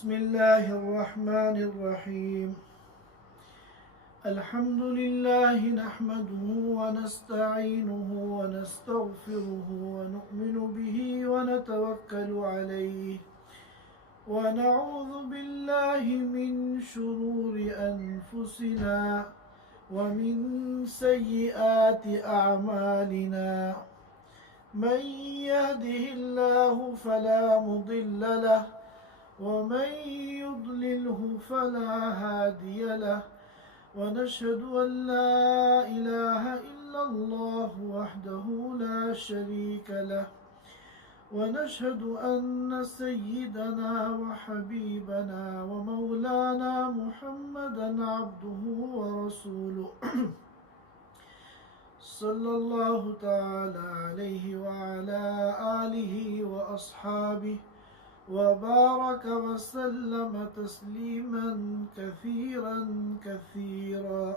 بسم الله الرحمن الرحيم. الحمد لله نحمده ونستعينه ونستغفره ونؤمن به ونتوكل عليه ونعوذ بالله من شرور أنفسنا ومن سيئات أعمالنا. من يهده الله فلا مضل له ومن يضلله فلا هادي له، ونشهد أن لا إله إلا الله وحده لا شريك له، ونشهد أن سيدنا وحبيبنا ومولانا محمدا عبده ورسوله صلى الله تعالى عليه وعلى آله وأصحابه وبارك وسلم تسليما كثيرا كثيرا.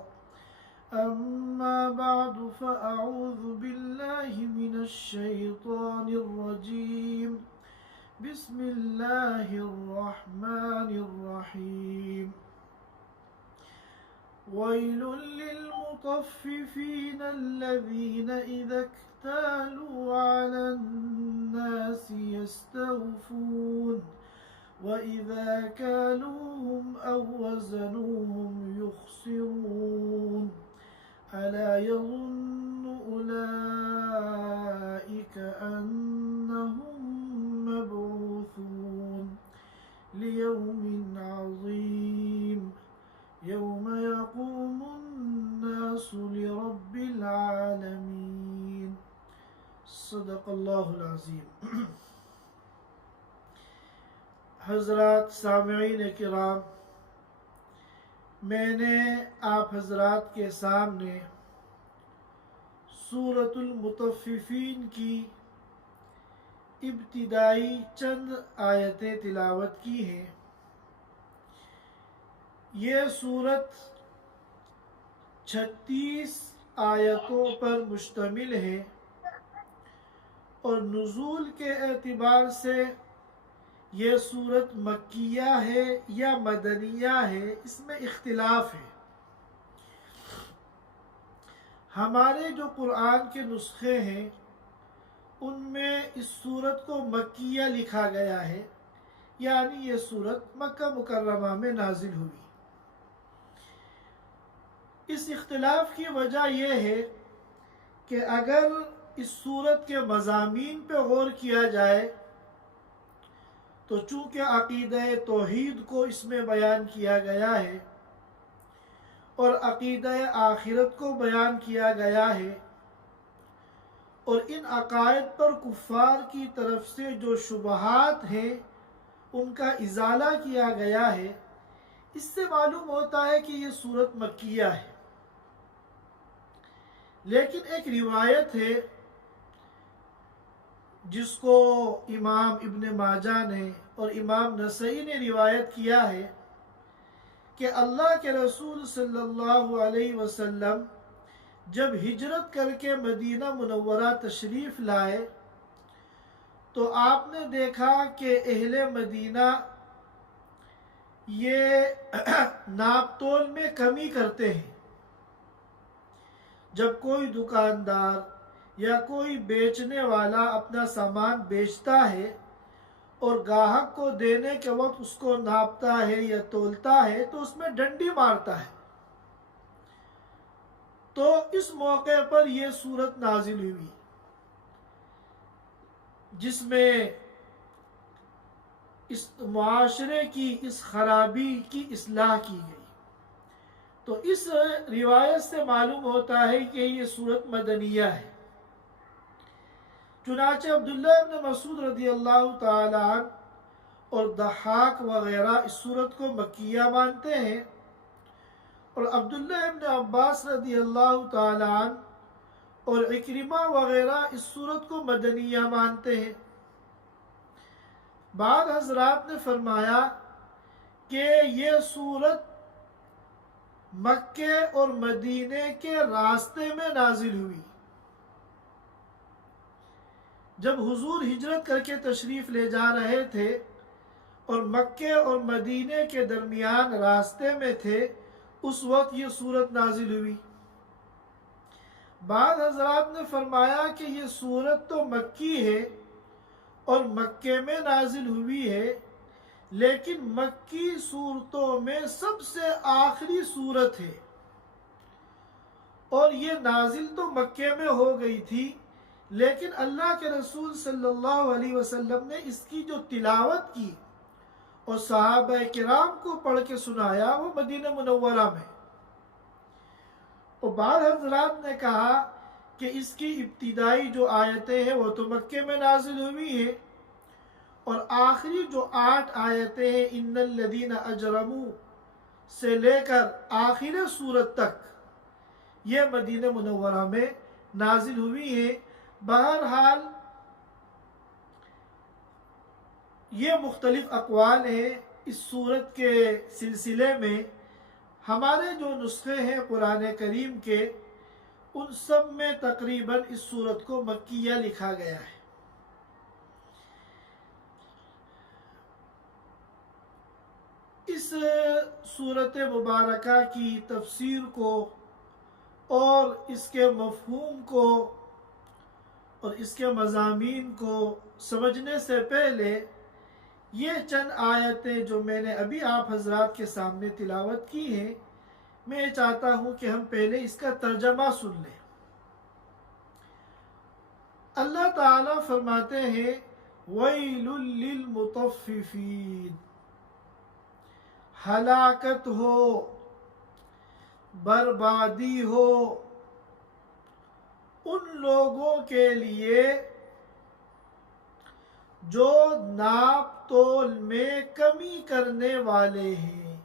أما بعد فأعوذ بالله من الشيطان الرجيم. بسم الله الرحمن الرحيم. ويل للمطففين الذين إذا اكتالوا على الناس يستوفون وإذا كالوهم أو وزنوهم يخسرون. ألا يظن أولئك أنهم مبعوثون ليوم عظيم يوم يقوم الناس لرب العالمين. صدق اللہ العظیم. حضرات سامعین کرام، میں نے آپ حضرات کے سامنے سورۃ المطففین کی ابتدائی چند آیتیں تلاوت کی ہیں. یہ سورت 36 آیتوں پر مشتمل ہے اور نزول کے اعتبار سے یہ سورت مکیہ ہے یا مدنیہ ہے، اس میں اختلاف ہے. ہمارے جو قرآن کے نسخے ہیں ان میں اس سورت کو مکیہ لکھا گیا ہے، یعنی یہ سورت مکہ مکرمہ میں نازل ہوئی. اس اختلاف کی وجہ یہ ہے کہ اگر اس سورت کے مضامین پہ غور کیا جائے تو چونکہ عقیدہ توحید کو اس میں بیان کیا گیا ہے اور عقیدہ آخرت کو بیان کیا گیا ہے اور ان عقائد پر کفار کی طرف سے جو شبہات ہیں ان کا ازالہ کیا گیا ہے، اس سے معلوم ہوتا ہے کہ یہ سورت مکیہ ہے. لیکن ایک روایت ہے جس کو امام ابن ماجہ نے اور امام نسائی نے روایت کیا ہے کہ اللہ کے رسول صلی اللہ علیہ وسلم جب ہجرت کر کے مدینہ منورہ تشریف لائے تو آپ نے دیکھا کہ اہل مدینہ یہ ناپ تول میں کمی کرتے ہیں. جب کوئی دکاندار یا کوئی بیچنے والا اپنا سامان بیچتا ہے اور گاہک کو دینے کے وقت اس کو ناپتا ہے یا تولتا ہے تو اس میں ڈنڈی مارتا ہے. تو اس موقع پر یہ سورت نازل ہوئی جس میں اس معاشرے کی اس خرابی کی اصلاح کی گئی. تو اس روایت سے معلوم ہوتا ہے کہ یہ سورت مدنیہ ہے. چنانچہ عبداللہ ابن مسعود رضی اللہ تعالی عنہ اور ضحاک وغیرہ اس سورت کو مکیہ مانتے ہیں اور عبداللہ ابن عباس رضی اللہ تعالی عنہ اور عکرمہ وغیرہ اس سورت کو مدنیہ مانتے ہیں. بعض حضرات نے فرمایا کہ یہ سورت مکے اور مدینے کے راستے میں نازل ہوئی. جب حضور ہجرت کر کے تشریف لے جا رہے تھے اور مکے اور مدینے کے درمیان راستے میں تھے، اس وقت یہ صورت نازل ہوئی۔ بعض حضرات نے فرمایا کہ یہ صورت تو مکی ہے اور مکے میں نازل ہوئی ہے، لیکن مکی صورتوں میں سب سے آخری صورت ہے، اور یہ نازل تو مکے میں ہو گئی تھی، لیکن اللہ کے رسول صلی اللہ علیہ وسلم نے اس کی جو تلاوت کی اور صحابہ کرام کو پڑھ کے سنایا وہ مدینہ منورہ میں۔ اور بعض حضرات نے کہا کہ اس کی ابتدائی جو آیتیں ہیں وہ تو مکے میں نازل ہوئی ہیں، اور آخری جو 8 آیتیں ہیں ان الذین اجرموا سے لے کر آخر سورت تک یہ مدینہ منورہ میں نازل ہوئی ہیں۔ بہرحال یہ مختلف اقوال ہیں اس صورت کے سلسلے میں۔ ہمارے جو نسخے ہیں قرآن کریم کے، ان سب میں تقریباً اس صورت کو مکیہ لکھا گیا ہے۔ اس صورت مبارکہ کی تفسیر کو اور اس کے مفہوم کو اور اس کے مضامین کو سمجھنے سے پہلے یہ چند آیتیں جو میں نے ابھی آپ حضرات کے سامنے تلاوت کی ہیں، میں چاہتا ہوں کہ ہم پہلے اس کا ترجمہ سن لیں۔ اللہ تعالیٰ فرماتے ہیں وَيْلٌ لِّلْمُطَفِّفِينَ، ہلاکت ہو، بربادی ہو ان لوگوں کے لیے جو ناپ تول میں کمی کرنے والے ہیں۔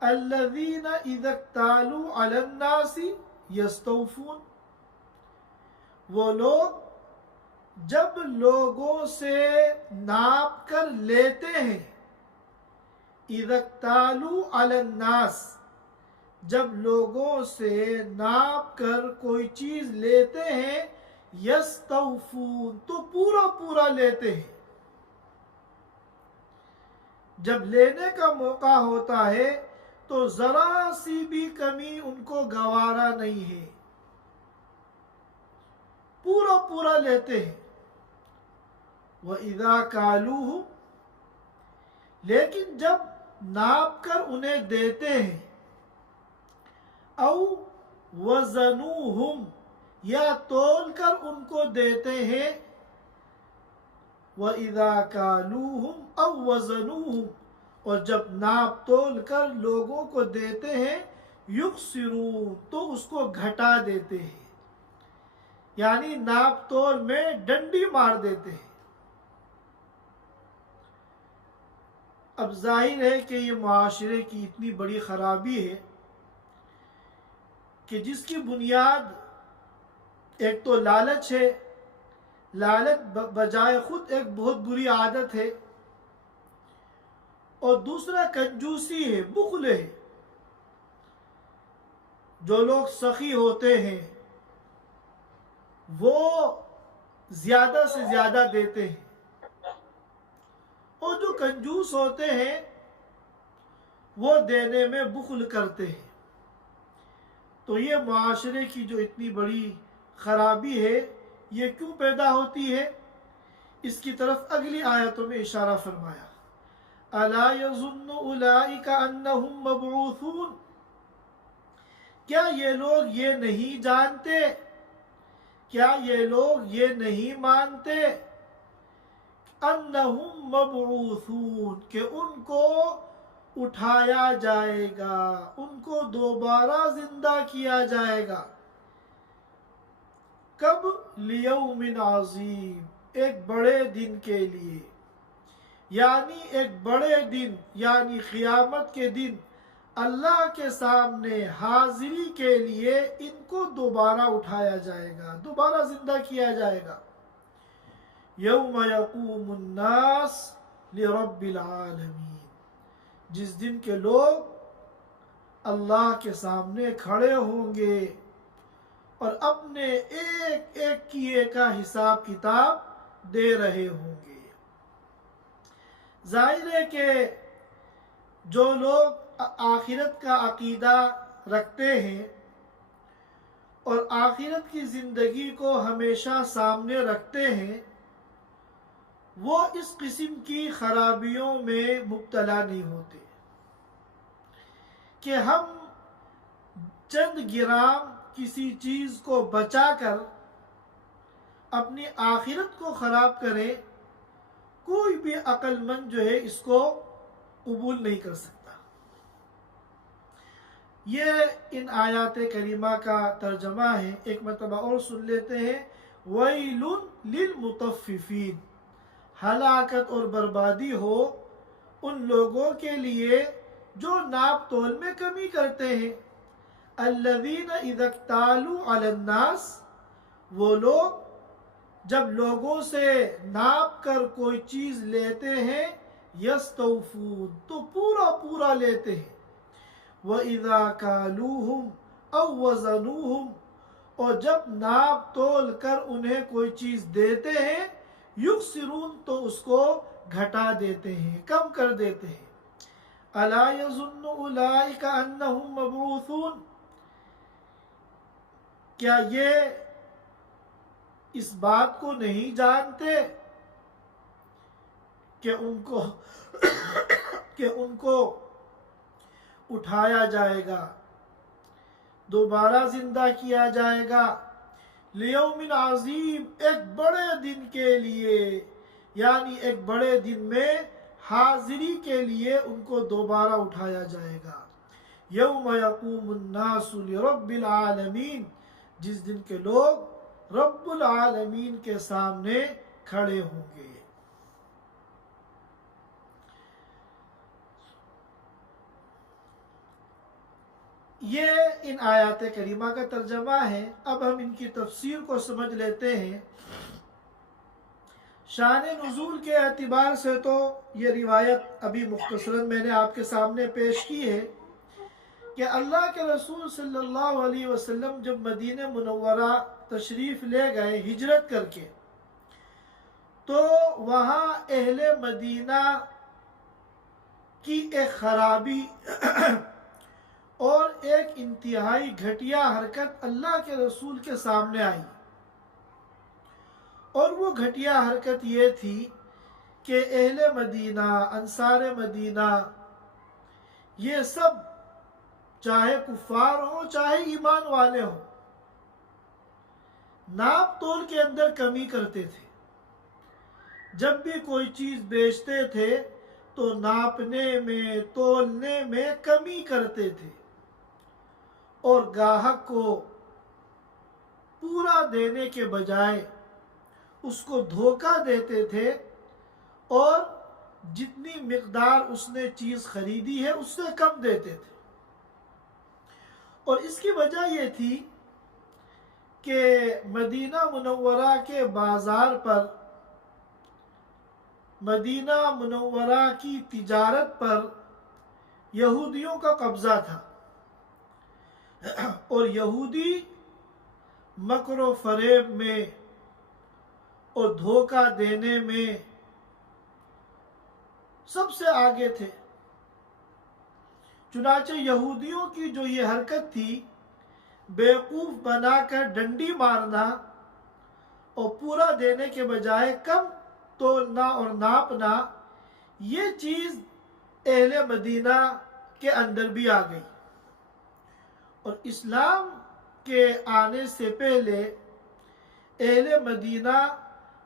الذین اذا اکتالوا علی الناس یستوفون، وہ لوگ جب لوگوں سے ناپ کر لیتے ہیں، اذا اکتالوا علی الناس، جب لوگوں سے ناپ کر کوئی چیز لیتے ہیں، یستوفون تو پورا پورا لیتے ہیں۔ جب لینے کا موقع ہوتا ہے تو ذرا سی بھی کمی ان کو گوارا نہیں ہے، پورا پورا لیتے ہیں۔ وَإِذَا كَالُوهُمْ، لیکن جب ناپ کر انہیں دیتے ہیں، او وزنوہم، یا تول کر ان کو دیتے ہیں، وَإِذَا كَالُوهُمْ او وزنوہم، اور جب ناپ تول کر لوگوں کو دیتے ہیں، یخسرون تو اس کو گھٹا دیتے ہیں، یعنی ناپ تول میں ڈنڈی مار دیتے ہیں۔ اب ظاہر ہے کہ یہ معاشرے کی اتنی بڑی خرابی ہے کہ جس کی بنیاد ایک تو لالچ ہے، لالچ بجائے خود ایک بہت بری عادت ہے، اور دوسرا کنجوسی ہے، بخل ہے۔ جو لوگ سخی ہوتے ہیں وہ زیادہ سے زیادہ دیتے ہیں، اور جو کنجوس ہوتے ہیں وہ دینے میں بخل کرتے ہیں۔ تو یہ معاشرے کی جو اتنی بڑی خرابی ہے یہ کیوں پیدا ہوتی ہے، اس کی طرف اگلی آیتوں میں اشارہ فرمایا۔ الا یظن اولئک انہم مبعوثون، کیا یہ لوگ یہ نہیں جانتے، کیا یہ لوگ یہ نہیں مانتے، انہم مبعوثون، کہ ان کو اٹھایا جائے گا، ان کو دوبارہ زندہ کیا جائے گا۔ کب؟ لیوم عظیم، ایک بڑے دن کے لیے، یعنی ایک بڑے دن یعنی قیامت کے دن اللہ کے سامنے حاضری کے لیے ان کو دوبارہ اٹھایا جائے گا، دوبارہ زندہ کیا جائے گا۔ یوم یقوم الناس لرب العالمین، جس دن کے لوگ اللہ کے سامنے کھڑے ہوں گے اور اپنے ایک ایک کیے کا حساب کتاب دے رہے ہوں گے۔ ظاہر ہے کہ جو لوگ آخرت کا عقیدہ رکھتے ہیں اور آخرت کی زندگی کو ہمیشہ سامنے رکھتے ہیں، وہ اس قسم کی خرابیوں میں مبتلا نہیں ہوتے کہ ہم چند گرام کسی چیز کو بچا کر اپنی آخرت کو خراب کریں۔ کوئی بھی عقل مند جو ہے اس کو قبول نہیں کر سکتا۔ یہ ان آیات کریمہ کا ترجمہ ہے، ایک مرتبہ اور سن لیتے ہیں۔ وَيْلٌ لِّلْمُطَفِّفِينَ، ہلاکت اور بربادی ہو ان لوگوں کے لیے جو ناپ تول میں کمی کرتے ہیں۔ الَّذِينَ إِذَا اكْتَالُوا عَلَى النَّاسِ، وہ لوگ جب لوگوں سے ناپ کر کوئی چیز لیتے ہیں، یستوفون، تو پورا پورا لیتے ہیں۔ وَإِذَا كَالُوهُمْ أَوْ وَزَنُوهُمْ، اور جب ناپ تول کر انہیں کوئی چیز دیتے ہیں، یخسرون، تو اس کو گھٹا دیتے ہیں، کم کر دیتے ہیں۔ أَلَا يَظُنُّ أُولَئِكَ أَنَّهُمْ مَبْعُوثُونَ، کیا یہ اس بات کو نہیں جانتے کہ ان کو اٹھایا جائے گا، دوبارہ زندہ کیا جائے گا، لیوم عظیم، ایک بڑے دن کے لیے، یعنی ایک بڑے دن میں حاضری کے لیے ان کو دوبارہ اٹھایا جائے گا۔ یوم یقوم الناس لرب العالمین، جس دن کے لوگ رب العالمین کے سامنے کھڑے ہوں گے۔ یہ ان آیات کریمہ کا ترجمہ ہے۔ اب ہم ان کی تفسیر کو سمجھ لیتے ہیں۔ شان نزول کے اعتبار سے تو یہ روایت ابھی مختصراً میں نے آپ کے سامنے پیش کی ہے کہ اللہ کے رسول صلی اللہ علیہ وسلم جب مدینہ منورہ تشریف لے گئے ہجرت کر کے، تو وہاں اہل مدینہ کی ایک خرابی اور ایک انتہائی گھٹیا حرکت اللہ کے رسول کے سامنے آئی، اور وہ گھٹیا حرکت یہ تھی کہ اہل مدینہ، انصار مدینہ، یہ سب چاہے کفار ہوں چاہے ایمان والے ہوں، ناپ تول کے اندر کمی کرتے تھے۔ جب بھی کوئی چیز بیچتے تھے تو ناپنے میں، تولنے میں کمی کرتے تھے، اور گاہک کو پورا دینے کے بجائے اس کو دھوکہ دیتے تھے، اور جتنی مقدار اس نے چیز خریدی ہے اس سے کم دیتے تھے۔ اور اس کی وجہ یہ تھی کہ مدینہ منورہ کے بازار پر، مدینہ منورہ کی تجارت پر یہودیوں کا قبضہ تھا، اور یہودی مکر و فریب میں اور دھوکہ دینے میں سب سے آگے تھے۔ چنانچہ یہودیوں کی جو یہ حرکت تھی، بیوقوف بنا کر ڈنڈی مارنا اور پورا دینے کے بجائے کم تولنا اور ناپنا، یہ چیز اہل مدینہ کے اندر بھی آ گئی۔ اور اسلام کے آنے سے پہلے اہل مدینہ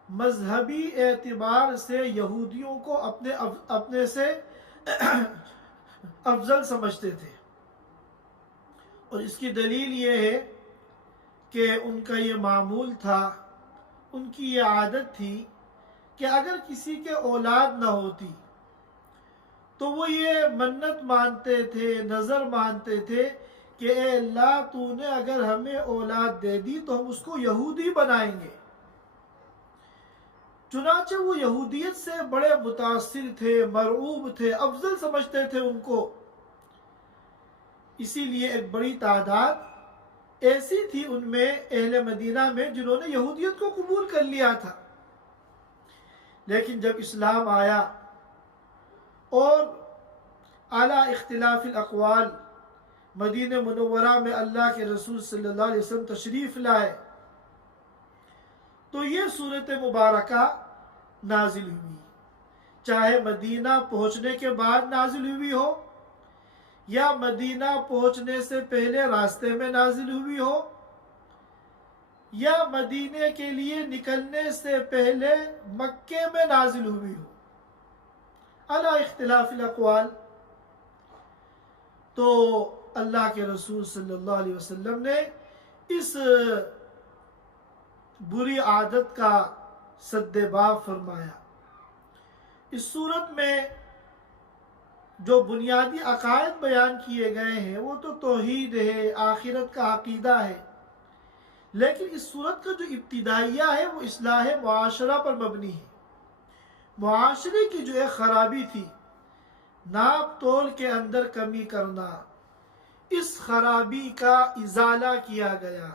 مذہبی اعتبار سے یہودیوں کو اپنے سے افضل سمجھتے تھے، اور اس کی دلیل یہ ہے کہ ان کا یہ معمول تھا، ان کی یہ عادت تھی کہ اگر کسی کے اولاد نہ ہوتی تو وہ یہ منت مانتے تھے، نظر مانتے تھے کہ اے اللہ، تو نے اگر ہمیں اولاد دے دی تو ہم اس کو یہودی بنائیں گے۔ چنانچہ وہ یہودیت سے بڑے متاثر تھے، مرعوب تھے، افضل سمجھتے تھے ان کو۔ اسی لیے ایک بڑی تعداد ایسی تھی ان میں، اہل مدینہ میں، جنہوں نے یہودیت کو قبول کر لیا تھا۔ لیکن جب اسلام آیا اور اعلیٰ اختلاف الاقوال مدینہ منورہ میں اللہ کے رسول صلی اللہ علیہ وسلم تشریف لائے تو یہ صورت مبارکہ نازل ہوئی، چاہے مدینہ پہنچنے کے بعد نازل ہوئی ہو یا مدینہ پہنچنے سے پہلے راستے میں نازل ہوئی ہو یا مدینے کے لیے نکلنے سے پہلے مکے میں نازل ہوئی ہو، علی اختلاف الاقوال۔ تو اللہ کے رسول صلی اللہ علیہ وسلم نے اس بری عادت کا سد باب فرمایا۔ اس صورت میں جو بنیادی عقائد بیان کیے گئے ہیں وہ تو توحید ہے، آخرت کا عقیدہ ہے، لیکن اس صورت کا جو ابتدائیہ ہے وہ اصلاح معاشرہ پر مبنی ہے۔ معاشرے کی جو ایک خرابی تھی، ناپ تول کے اندر کمی کرنا، اس خرابی کا ازالہ کیا گیا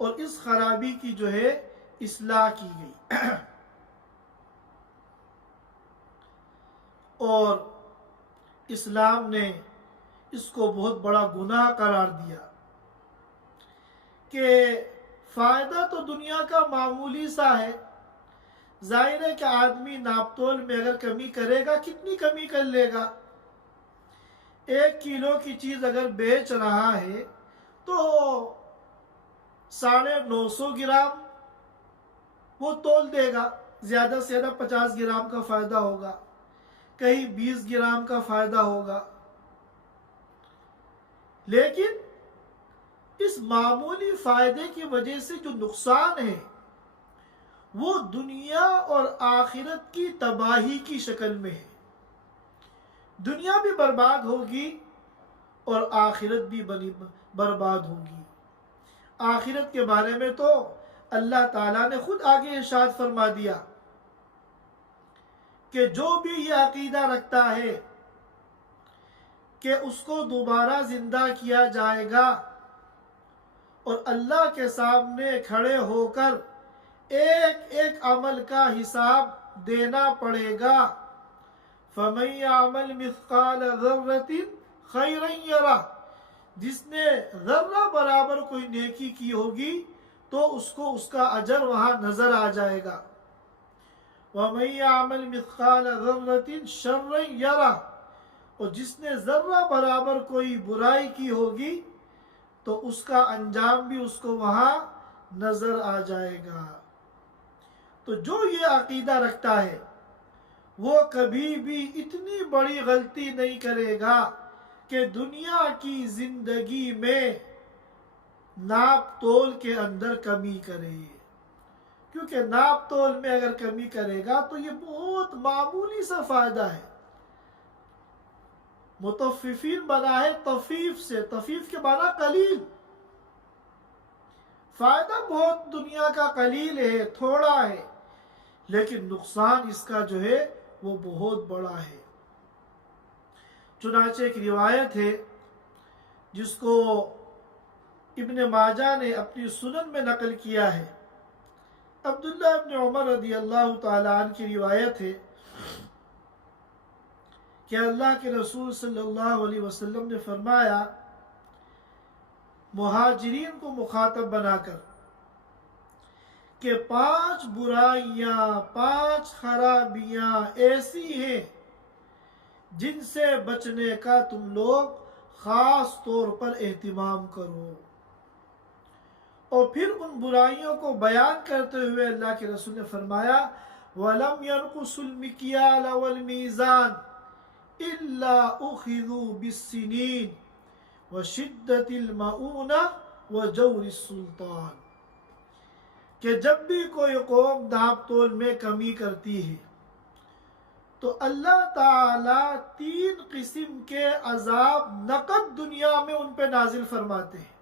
اور اس خرابی کی جو ہے اصلاح کی گئی اور اسلام نے اس کو بہت بڑا گناہ قرار دیا کہ فائدہ تو دنیا کا معمولی سا ہے، ظاہر ہے کہ آدمی ناپ تول میں اگر کمی کرے گا کتنی کمی کر لے گا، 1 کلو کی چیز اگر بیچ رہا ہے تو 950 گرام وہ تول دے گا، زیادہ سے زیادہ 50 گرام کا فائدہ ہوگا، کہیں 20 گرام کا فائدہ ہوگا، لیکن اس معمولی فائدے کی وجہ سے جو نقصان ہے وہ دنیا اور آخرت کی تباہی کی شکل میں ہے۔ دنیا بھی برباد ہوگی اور آخرت بھی برباد ہوگی۔ آخرت کے بارے میں تو اللہ تعالیٰ نے خود آگے ارشاد فرما دیا کہ جو بھی یہ عقیدہ رکھتا ہے کہ اس کو دوبارہ زندہ کیا جائے گا اور اللہ کے سامنے کھڑے ہو کر ایک ایک عمل کا حساب دینا پڑے گا، فَمَن يَعْمَلْ مِثْقَالَ ذَرَّةٍ خَيْرًا يَرَهُ، جس نے ذرہ برابر کوئی نیکی کی ہوگی تو اس کو اس کا اجر وہاں نظر آ جائے گا، وَمَن يَعْمَلْ مِثْقَالَ ذَرَّةٍ شَرًّا يَرَهُ، اور جس نے ذرہ برابر کوئی برائی کی ہوگی تو اس کا انجام بھی اس کو وہاں نظر آ جائے گا۔ تو جو یہ عقیدہ رکھتا ہے وہ کبھی بھی اتنی بڑی غلطی نہیں کرے گا کہ دنیا کی زندگی میں ناپ تول کے اندر کمی کرے، کیونکہ ناپ تول میں اگر کمی کرے گا تو یہ بہت معمولی سا فائدہ ہے۔ مطففین بنا ہے تفیف سے، تفیف کے معنی قلیل، فائدہ بہت دنیا کا قلیل ہے، تھوڑا ہے، لیکن نقصان اس کا جو ہے وہ بہت بڑا ہے۔ چنانچہ ایک روایت ہے جس کو ابن ماجہ نے اپنی سنن میں نقل کیا ہے، عبداللہ ابن عمر رضی اللہ تعالیٰ عنہ کی روایت ہے کہ اللہ کے رسول صلی اللہ علیہ وسلم نے فرمایا مہاجرین کو مخاطب بنا کر کہ 5 برائیاں، 5 خرابیاں ایسی ہیں جن سے بچنے کا تم لوگ خاص طور پر اہتمام کرو، اور پھر ان برائیوں کو بیان کرتے ہوئے اللہ کے رسول نے فرمایا وَلَمْ يَنْقُصُ الْمِكْيَالَ وَالْمِيزَانَ إِلَّا أُخِذُوا بِالسِّنِينِ وَشِدَّةِ الْمَؤُونَةِ وَجَوْرِ السُّلْطَانِ، کہ جب بھی کوئی قوم ناپ تول میں کمی کرتی ہے تو اللہ تعالیٰ 3 قسم کے عذاب نقد دنیا میں ان پہ نازل فرماتے ہیں۔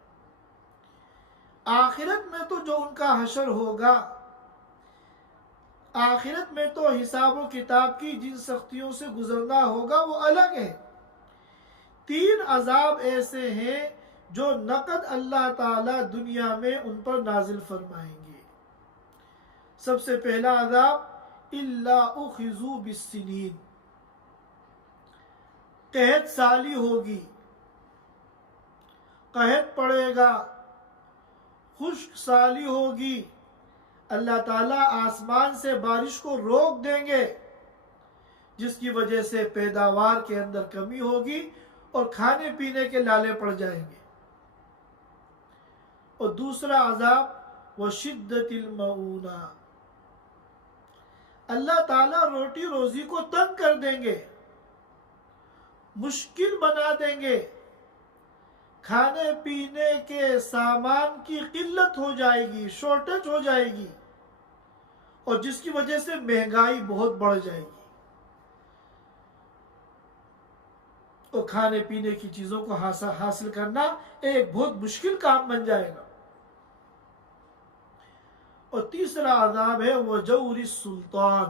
آخرت میں تو جو ان کا حشر ہوگا، آخرت میں تو حساب و کتاب کی جن سختیوں سے گزرنا ہوگا وہ الگ ہے۔ 3 عذاب ایسے ہیں جو نقد اللہ تعالیٰ دنیا میں ان پر نازل فرمائیں گے۔ سب سے پہلا عذاب اِلَّا أُخِذُوا بِالسِّنِينِ، قحط سالی ہوگی، قحط پڑے گا، خشک سالی ہوگی، اللہ تعالیٰ آسمان سے بارش کو روک دیں گے، جس کی وجہ سے پیداوار کے اندر کمی ہوگی اور کھانے پینے کے لالے پڑ جائیں گے۔ اور دوسرا عذاب وشدت المعونہ، اللہ تعالیٰ روٹی روزی کو تنگ کر دیں گے، مشکل بنا دیں گے، کھانے پینے کے سامان کی قلت ہو جائے گی، شارٹیج ہو جائے گی، اور جس کی وجہ سے مہنگائی بہت بڑھ جائے گی اور کھانے پینے کی چیزوں کو حاصل کرنا ایک بہت مشکل کام بن جائے گا۔ اور تیسرا عذاب ہے وہ جور السلطان،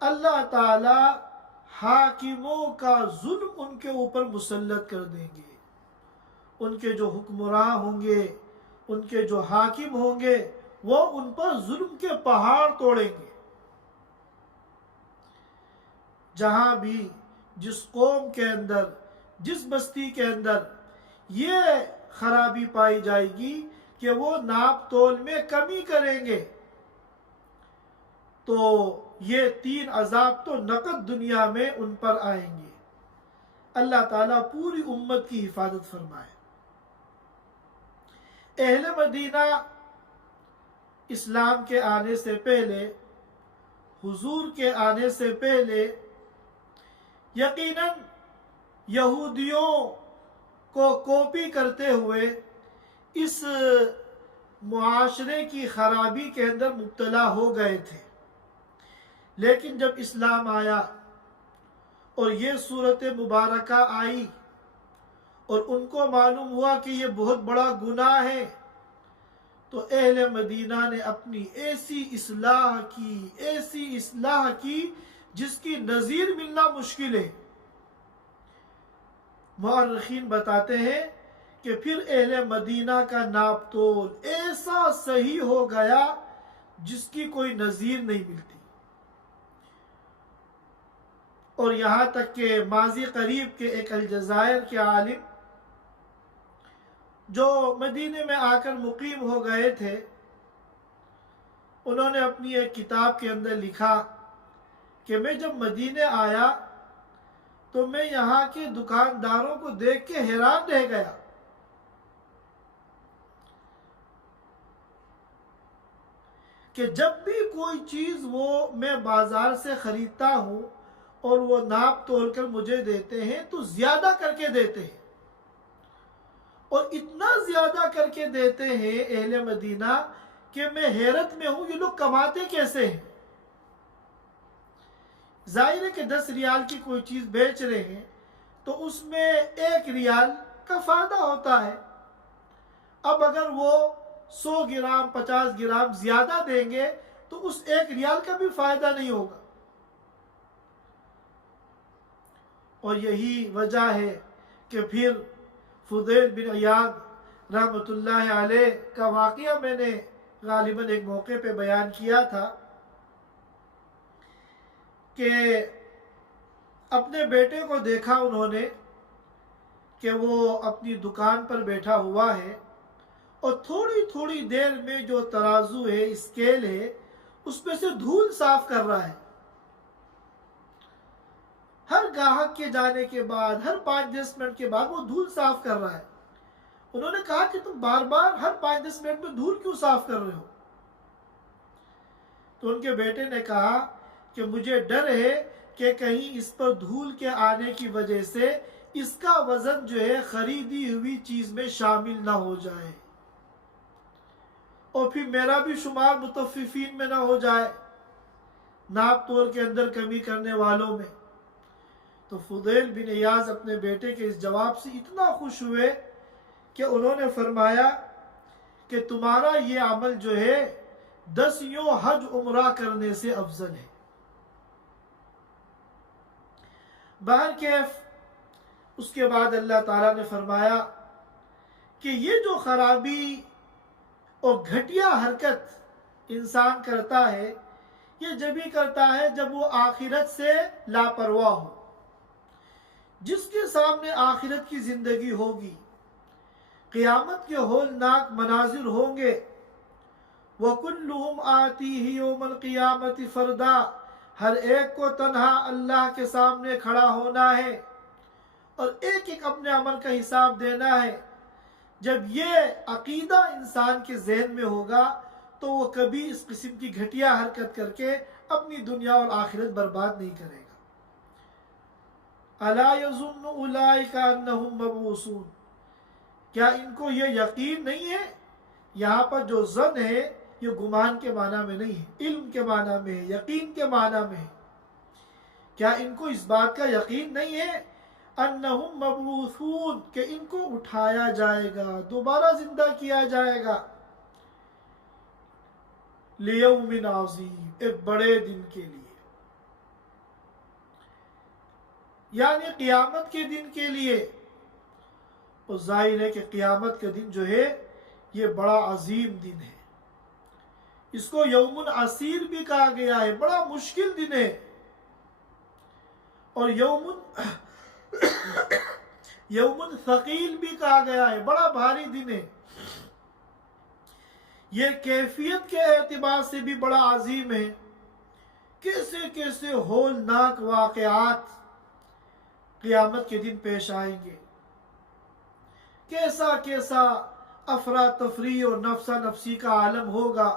اللہ تعالی حاکموں کا ظلم ان کے اوپر مسلط کر دیں گے، ان کے جو حکمراں ہوں گے، ان کے جو حاکم ہوں گے، وہ ان پر ظلم کے پہاڑ توڑیں گے۔ جہاں بھی جس قوم کے اندر، جس بستی کے اندر یہ خرابی پائی جائے گی کہ وہ ناپ تول میں کمی کریں گے، تو یہ تین عذاب تو نقد دنیا میں ان پر آئیں گے۔ اللہ تعالیٰ پوری امت کی حفاظت فرمائے۔ اہل مدینہ اسلام کے آنے سے پہلے، حضور کے آنے سے پہلے، یقیناً یہودیوں کو کاپی کرتے ہوئے اس معاشرے کی خرابی کے اندر مبتلا ہو گئے تھے، لیکن جب اسلام آیا اور یہ صورت مبارکہ آئی اور ان کو معلوم ہوا کہ یہ بہت بڑا گناہ ہے، تو اہل مدینہ نے اپنی ایسی اصلاح کی جس کی نظیر ملنا مشکل ہے۔ مورخین بتاتے ہیں کہ پھر اہل مدینہ کا ناپ تول ایسا صحیح ہو گیا جس کی کوئی نظیر نہیں ملتی، اور یہاں تک کہ ماضی قریب کے ایک الجزائر کے عالم جو مدینے میں آ کر مقیم ہو گئے تھے، انہوں نے اپنی ایک کتاب کے اندر لکھا کہ میں جب مدینے آیا تو میں یہاں کے دکانداروں کو دیکھ کے حیران رہ گیا کہ جب بھی کوئی چیز وہ میں بازار سے خریدتا ہوں اور وہ ناپ تول کر مجھے دیتے ہیں تو زیادہ کر کے دیتے ہیں، اور اتنا زیادہ کر کے دیتے ہیں اہل مدینہ کہ میں حیرت میں ہوں یہ لوگ کماتے کیسے ہیں۔ ظاہر ہے کہ 10 ریال کی کوئی چیز بیچ رہے ہیں تو اس میں 1 ریال کا فائدہ ہوتا ہے، اب اگر وہ 100 گرام 50 گرام زیادہ دیں گے تو اس 1 ریال کا بھی فائدہ نہیں ہوگا۔ اور یہی وجہ ہے کہ پھر فضیل بن عیاض رحمۃ اللہ علیہ کا واقعہ میں نے غالباً ایک موقع پہ بیان کیا تھا کہ اپنے بیٹے کو دیکھا انہوں نے کہ وہ اپنی دکان پر بیٹھا ہوا ہے اور تھوڑی تھوڑی دیر میں جو ترازو ہے، اسکیل ہے، اس میں سے دھول صاف کر رہا ہے۔ ہر گاہک کے جانے کے بعد، ہر 5-10 منٹ کے بعد وہ دھول صاف کر رہا ہے۔ انہوں نے کہا کہ تم بار بار ہر 5-10 منٹ میں دھول کیوں صاف کر رہے ہو؟ تو ان کے بیٹے نے کہا کہ مجھے ڈر ہے کہ کہیں اس پر دھول کے آنے کی وجہ سے اس کا وزن جو ہے خریدی ہوئی چیز میں شامل نہ ہو جائے اور پھر میرا بھی شمار مطففین میں نہ ہو جائے، ناپ تول کے اندر کمی کرنے والوں میں۔ تو فضیل بن عیاض اپنے بیٹے کے اس جواب سے اتنا خوش ہوئے کہ انہوں نے فرمایا کہ تمہارا یہ عمل جو ہے 10 حج عمرہ کرنے سے افضل ہے۔ بہرکیف اس کے بعد اللہ تعالیٰ نے فرمایا کہ یہ جو خرابی اور گھٹیا حرکت انسان کرتا ہے، یہ جب ہی کرتا ہے جب وہ آخرت سے لاپرواہ ہو۔ جس کے سامنے آخرت کی زندگی ہوگی، قیامت کے ہولناک مناظر ہوں گے. وَكُلُّهُمْ آتِيهِ يَوْمَ الْقِيَامَةِ فَرْدًا، ہر ایک کو تنہا اللہ کے سامنے کھڑا ہونا ہے اور ایک ایک اپنے عمل کا حساب دینا ہے. جب یہ عقیدہ انسان کے ذہن میں ہوگا تو وہ کبھی اس قسم کی گھٹیا حرکت کر کے اپنی دنیا اور آخرت برباد نہیں کرے گا. أَلَا يَظُنُّ أُولَٰئِكَ أَنَّهُمْ مَبْعُوثُونَ، کیا ان کو یہ یقین نہیں ہے؟ یہاں پر جو ظن ہے یہ گمان کے معنی میں نہیں ہے، علم کے معنی میں ہے، یقین کے معنی میں ہے. کیا ان کو اس بات کا یقین نہیں ہے انہم مبعوثون، کہ ان کو اٹھایا جائے گا، دوبارہ زندہ کیا جائے گا. لیوم عظیم، ایک بڑے دن کے لیے، یعنی قیامت کے دن کے لیے. اور ظاہر ہے کہ قیامت کا دن جو ہے یہ بڑا عظیم دن ہے. اس کو یوم عسیر بھی کہا گیا ہے، بڑا مشکل دن ہے. اور یوم ثقیل بھی کہا گیا ہے، بڑا بھاری دن ہے. یہ کیفیت کے اعتبار سے بھی بڑا عظیم ہے. کیسے کیسے ہولناک واقعات قیامت کے دن پیش آئیں گے، کیسا کیسا افراتفری اور نفسا نفسی کا عالم ہوگا.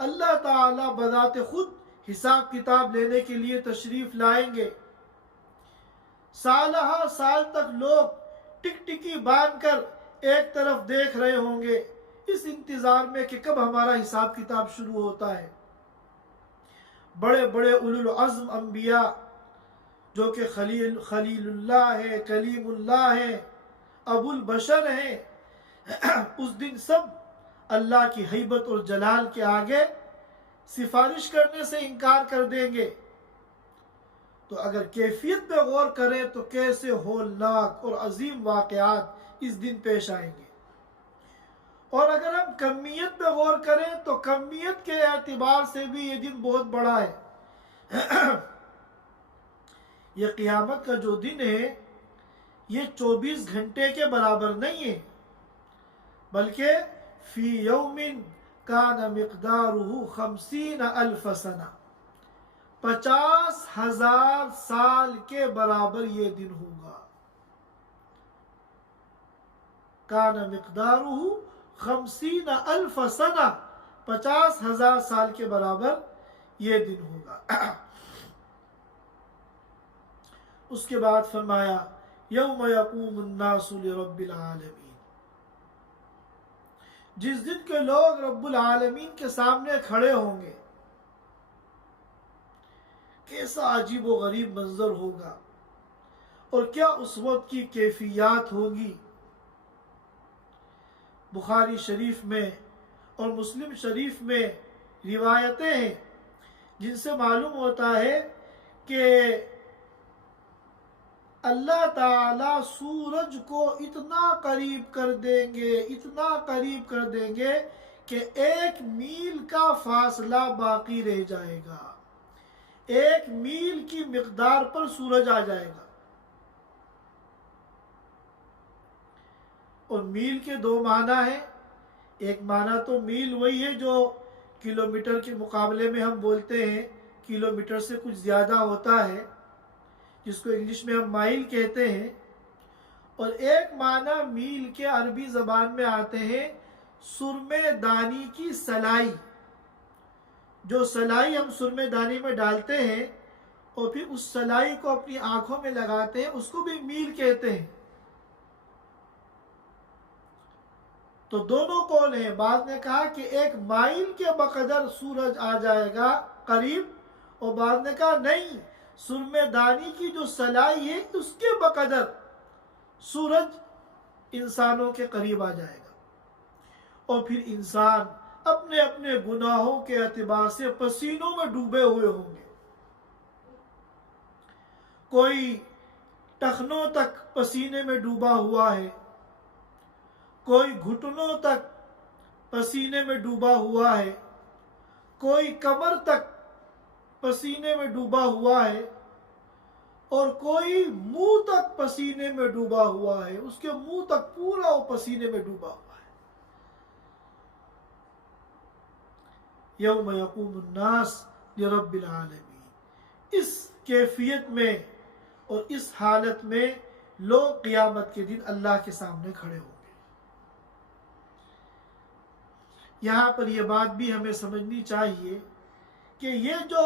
اللہ تعالیٰ بذات خود حساب کتاب لینے کے لیے تشریف لائیں گے. سالہ سال تک لوگ ٹک ٹکی باندھ کر ایک طرف دیکھ رہے ہوں گے، اس انتظار میں کہ کب ہمارا حساب کتاب شروع ہوتا ہے. بڑے بڑے اولو العزم انبیاء جو کہ خلیل اللہ ہے، کلیم اللہ ہے، ابو البشر ہیں، اس دن سب اللہ کی ہیبت اور جلال کے آگے سفارش کرنے سے انکار کر دیں گے. تو اگر کیفیت پہ غور کریں تو کیسے ہولناک اور عظیم واقعات اس دن پیش آئیں گے. اور اگر ہم کمیت پہ غور کریں تو کمیت کے اعتبار سے بھی یہ دن بہت بڑا ہے. یہ قیامت کا جو دن ہے یہ 24 گھنٹے کے برابر نہیں ہے، بلکہ فی یوم کان مقدارہ 50,000 سنہ، 50,000 سال کے برابر یہ دن ہوگا. کان مقدارہ 50,000 سنہ، 50,000 سال کے برابر یہ دن ہوگا. اس کے بعد فرمایا یوم یقوم الناس لرب العالمین، جس دن کے لوگ رب العالمین کے سامنے کھڑے ہوں گے. کیسا عجیب و غریب منظر ہوگا اور کیا اس وقت کی کیفیات ہوگی. بخاری شریف میں اور مسلم شریف میں روایتیں ہیں جن سے معلوم ہوتا ہے کہ اللہ تعالیٰ سورج کو اتنا قریب کر دیں گے، اتنا قریب کر دیں گے کہ 1 میل کا فاصلہ باقی رہ جائے گا. 1 میل کی مقدار پر سورج آ جائے گا. اور میل کے 2 معنی ہیں. ایک معنی تو میل وہی ہے جو کلومیٹر کے مقابلے میں ہم بولتے ہیں، کلومیٹر سے کچھ زیادہ ہوتا ہے، جس کو انگلش میں ہم مائل کہتے ہیں. اور ایک معنی میل کے عربی زبان میں آتے ہیں سرمے دانی کی سلائی. جو سلائی ہم سرمے دانی میں ڈالتے ہیں اور پھر اس سلائی کو اپنی آنکھوں میں لگاتے ہیں، اس کو بھی میل کہتے ہیں. تو دونوں قول ہیں. بعض نے کہا کہ 1 مائل کے بقدر سورج آ جائے گا قریب، اور بعض نے کہا نہیں، سرمے دانی کی جو سلائی ہے اس کے بقدر سورج انسانوں کے قریب آ جائے گا. اور پھر انسان اپنے اپنے گناہوں کے اعتبار سے پسینوں میں ڈوبے ہوئے ہوں گے. کوئی ٹخنوں تک پسینے میں ڈوبا ہوا ہے، کوئی گھٹنوں تک پسینے میں ڈوبا ہوا ہے، کوئی کمر تک پسینے میں ڈوبا ہوا ہے، اور کوئی منہ تک پسینے میں ڈوبا ہوا ہے، اس کے منہ تک پورا وہ پسینے میں ڈوبا ہوا ہے. یوم یقوم الناس لرب العالمین. اس کیفیت میں اور اس حالت میں لوگ قیامت کے دن اللہ کے سامنے کھڑے ہوں گے. یہاں پر یہ بات بھی ہمیں سمجھنی چاہیے کہ یہ جو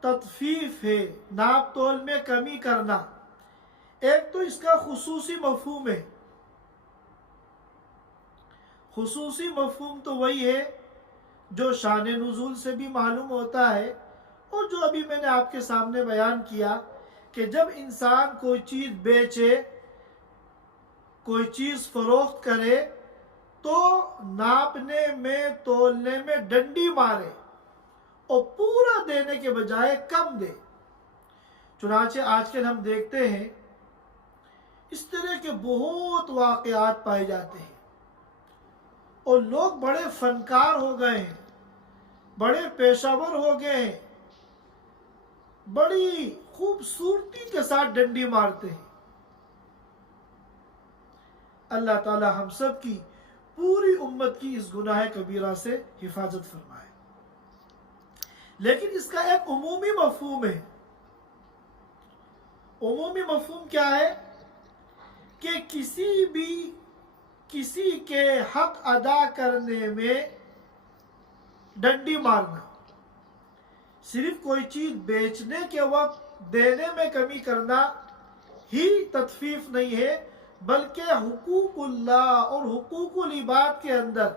تطفیف ہے، ناپ تول میں کمی کرنا، ایک تو اس کا خصوصی مفہوم ہے. خصوصی مفہوم تو وہی ہے جو شان نزول سے بھی معلوم ہوتا ہے، اور جو ابھی میں نے آپ کے سامنے بیان کیا کہ جب انسان کوئی چیز بیچے، کوئی چیز فروخت کرے، تو ناپنے میں، تولنے میں ڈنڈی مارے اور پورا دینے کے بجائے کم دے. چنانچہ آج کل ہم دیکھتے ہیں اس طرح کے بہت واقعات پائے جاتے ہیں، اور لوگ بڑے فنکار ہو گئے ہیں، بڑے پیشہ ور ہو گئے ہیں، بڑی خوبصورتی کے ساتھ ڈنڈی مارتے ہیں. اللہ تعالی ہم سب کی، پوری امت کی اس گناہ کبیرہ سے حفاظت فرمائے. لیکن اس کا ایک عمومی مفہوم ہے. عمومی مفہوم کیا ہے؟ کہ کسی کے حق ادا کرنے میں ڈنڈی مارنا. صرف کوئی چیز بیچنے کے وقت دینے میں کمی کرنا ہی تطفیف نہیں ہے، بلکہ حقوق اللہ اور حقوق العباد کے اندر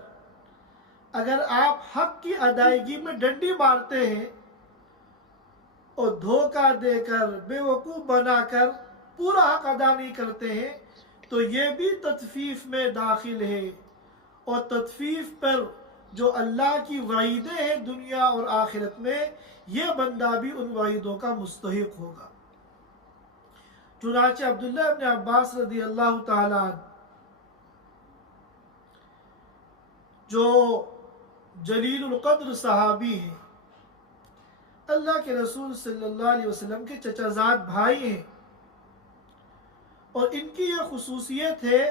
اگر آپ حق کی ادائیگی میں ڈنڈی مارتے ہیں اور دھوکہ دے کر، بے وقوف بنا کر پورا حق ادا نہیں کرتے ہیں، تو یہ بھی تطفیف میں داخل ہے. اور تطفیف پر جو اللہ کی وعیدیں ہیں دنیا اور آخرت میں، یہ بندہ بھی ان وعیدوں کا مستحق ہوگا. چنانچہ عبداللہ ابن عباس رضی اللہ تعالی عنہ، جو جلیل القدر صحابی ہیں، اللہ کے رسول صلی اللہ علیہ وسلم کے چچا زاد بھائی ہیں، اور ان کی یہ خصوصیت ہے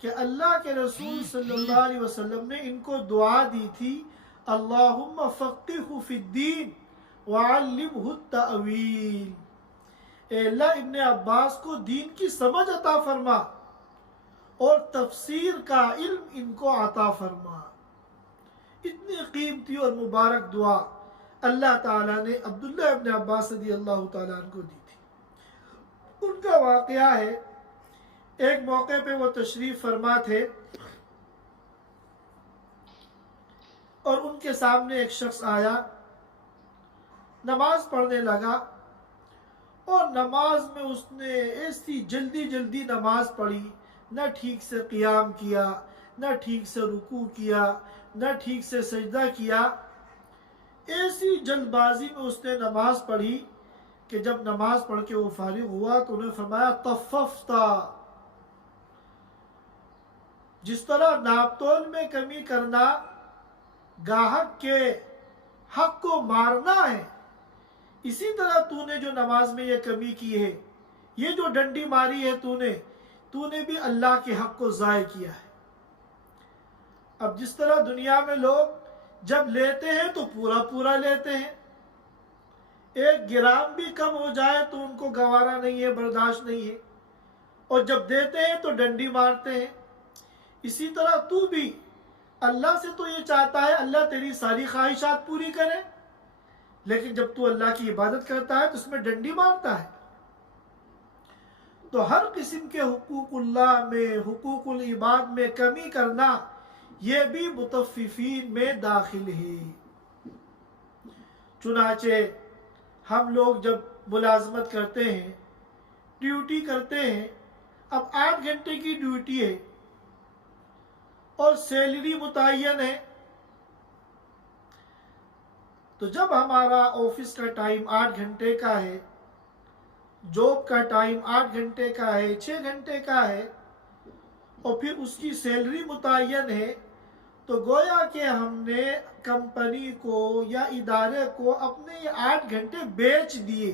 کہ اللہ کے رسول صلی اللہ علیہ وسلم نے ان کو دعا دی تھی، اللہم فقہہ فی الدین وعلمہ التأویل. اے اللہ ابن عباس کو دین کی سمجھ عطا فرما اور تفسیر کا علم ان کو عطا فرما. اتنی قیمتی اور مبارک دعا اللہ تعالیٰ نے عبداللہ ابن عباس رضی اللہ تعالیٰ عنہ کو دی تھی. ان کا واقعہ ہے، ایک موقع پہ وہ تشریف فرما تھے اور ان کے سامنے ایک شخص آیا، نماز پڑھنے لگا، اور نماز میں اس نے ایسی جلدی نماز پڑھی، نہ ٹھیک سے قیام کیا، نہ ٹھیک سے رکوع کیا، نہ ٹھیک سے سجدہ کیا. ایسی جلد بازی میں اس نے نماز پڑھی کہ جب نماز پڑھ کے وہ فارغ ہوا تو انہوں نے فرمایا طففتا. جس طرح ناپ تول میں کمی کرنا گاہک کے حق کو مارنا ہے، اسی طرح تو نے جو نماز میں یہ کمی کی ہے، یہ جو ڈنڈی ماری ہے تو نے بھی اللہ کے حق کو ضائع کیا ہے. اب جس طرح دنیا میں لوگ جب لیتے ہیں تو پورا لیتے ہیں، ایک گرام بھی کم ہو جائے تو ان کو گوارا نہیں ہے، برداشت نہیں ہے، اور جب دیتے ہیں تو ڈنڈی مارتے ہیں. اسی طرح تو بھی اللہ سے تو یہ چاہتا ہے اللہ تیری ساری خواہشات پوری کرے، لیکن جب تو اللہ کی عبادت کرتا ہے تو اس میں ڈنڈی مارتا ہے. تو ہر قسم کے حقوق اللہ میں، حقوق العباد میں کمی کرنا، یہ بھی مطففین میں داخل ہے. چنانچہ ہم لوگ جب ملازمت کرتے ہیں، ڈیوٹی کرتے ہیں، اب 8 گھنٹے کی ڈیوٹی ہے اور سیلری متعین ہے، تو جب ہمارا آفس کا ٹائم 8 گھنٹے کا ہے، جاب کا ٹائم 8 گھنٹے کا ہے، 6 گھنٹے کا ہے، اور پھر اس کی سیلری متعین ہے، تو گویا کہ ہم نے کمپنی کو یا ادارے کو اپنے یہ 8 گھنٹے بیچ دیے.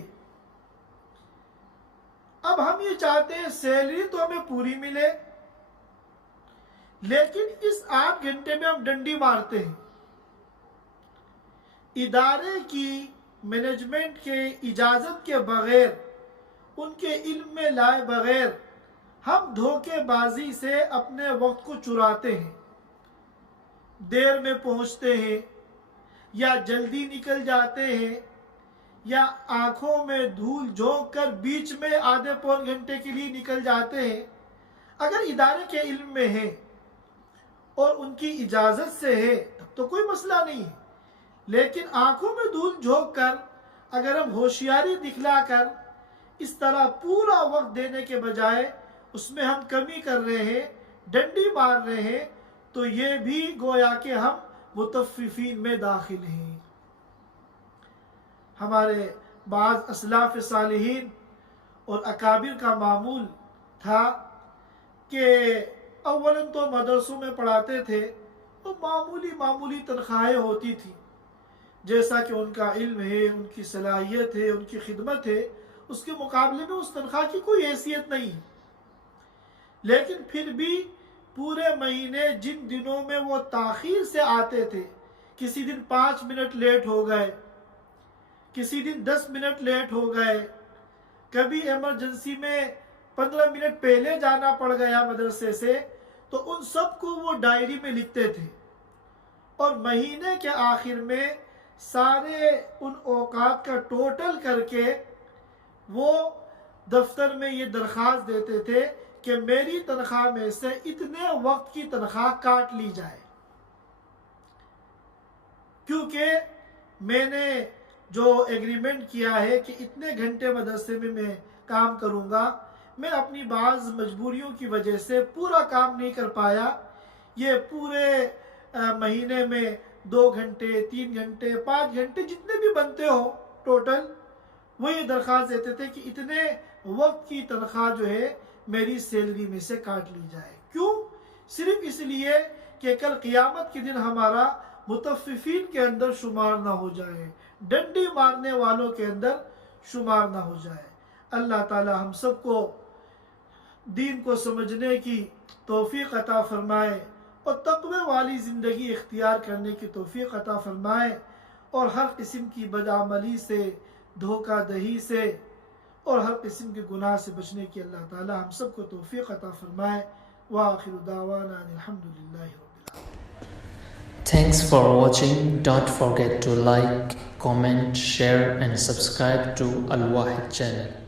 اب ہم یہ چاہتے ہیں سیلری تو ہمیں پوری ملے، لیکن اس 8 گھنٹے میں ہم ڈنڈی مارتے ہیں۔ ادارے کی مینجمنٹ کے اجازت کے بغیر، ان کے علم میں لائے بغیر ہم دھوکے بازی سے اپنے وقت کو چراتے ہیں، دیر میں پہنچتے ہیں یا جلدی نکل جاتے ہیں یا آنکھوں میں دھول جھونک کر بیچ میں آدھے پون گھنٹے کے لیے نکل جاتے ہیں۔ اگر ادارے کے علم میں ہے اور ان کی اجازت سے ہے تب تو کوئی مسئلہ نہیں ہے، لیکن آنکھوں میں دھول جھونک کر اگر ہم ہوشیاری دکھلا کر اس طرح پورا وقت دینے کے بجائے اس میں ہم کمی کر رہے ہیں، ڈنڈی مار رہے ہیں، تو یہ بھی گویا کہ ہم متففین میں داخل ہیں۔ ہمارے بعض اسلاف صالحین اور اکابر کا معمول تھا کہ اولاً تو مدرسوں میں پڑھاتے تھے، وہ معمولی تنخواہیں ہوتی تھی، جیسا کہ ان کا علم ہے، ان کی صلاحیت ہے، ان کی خدمت ہے، اس کے مقابلے میں اس تنخواہ کی کوئی حیثیت نہیں ہے۔ لیکن پھر بھی پورے مہینے جن دنوں میں وہ تاخیر سے آتے تھے، کسی دن 5 منٹ لیٹ ہو گئے، کسی دن 10 منٹ لیٹ ہو گئے، کبھی ایمرجنسی میں 15 منٹ پہلے جانا پڑ گیا مدرسے سے، تو ان سب کو وہ ڈائری میں لکھتے تھے، اور مہینے کے آخر میں سارے ان اوقات کا ٹوٹل کر کے وہ دفتر میں یہ درخواست دیتے تھے کہ میری تنخواہ میں سے اتنے وقت کی تنخواہ کاٹ لی جائے، کیونکہ میں نے جو ایگریمنٹ کیا ہے کہ اتنے گھنٹے مدرسے میں کام کروں گا، میں اپنی بعض مجبوریوں کی وجہ سے پورا کام نہیں کر پایا، یہ پورے مہینے میں 2 گھنٹے 3 گھنٹے 5 گھنٹے جتنے بھی بنتے ہو ٹوٹل، وہ یہ درخواست دیتے تھے کہ اتنے وقت کی تنخواہ جو ہے میری سیلری میں سے کاٹ لی جائے۔ کیوں؟ صرف اس لیے کہ کل قیامت کے دن ہمارا متففین کے اندر شمار نہ ہو جائے، ڈنڈی مارنے والوں کے اندر شمار نہ ہو جائے۔ اللہ تعالی ہم سب کو دین کو سمجھنے کی توفیق عطا فرمائے اور تقوی والی زندگی اختیار کرنے کی توفیق عطا فرمائے، اور ہر قسم کی بدعملی سے، دھوکہ دہی سے اور ہر قسم کے گناہ سے بچنے کی اللہ تعالی ہم سب کو توفیق عطا فرمائے۔ وآخر دعوانا ان الحمدللہ رب العالمین۔ Thanks for watching. Don't forget to like, comment, share and subscribe to Al Wahid channel.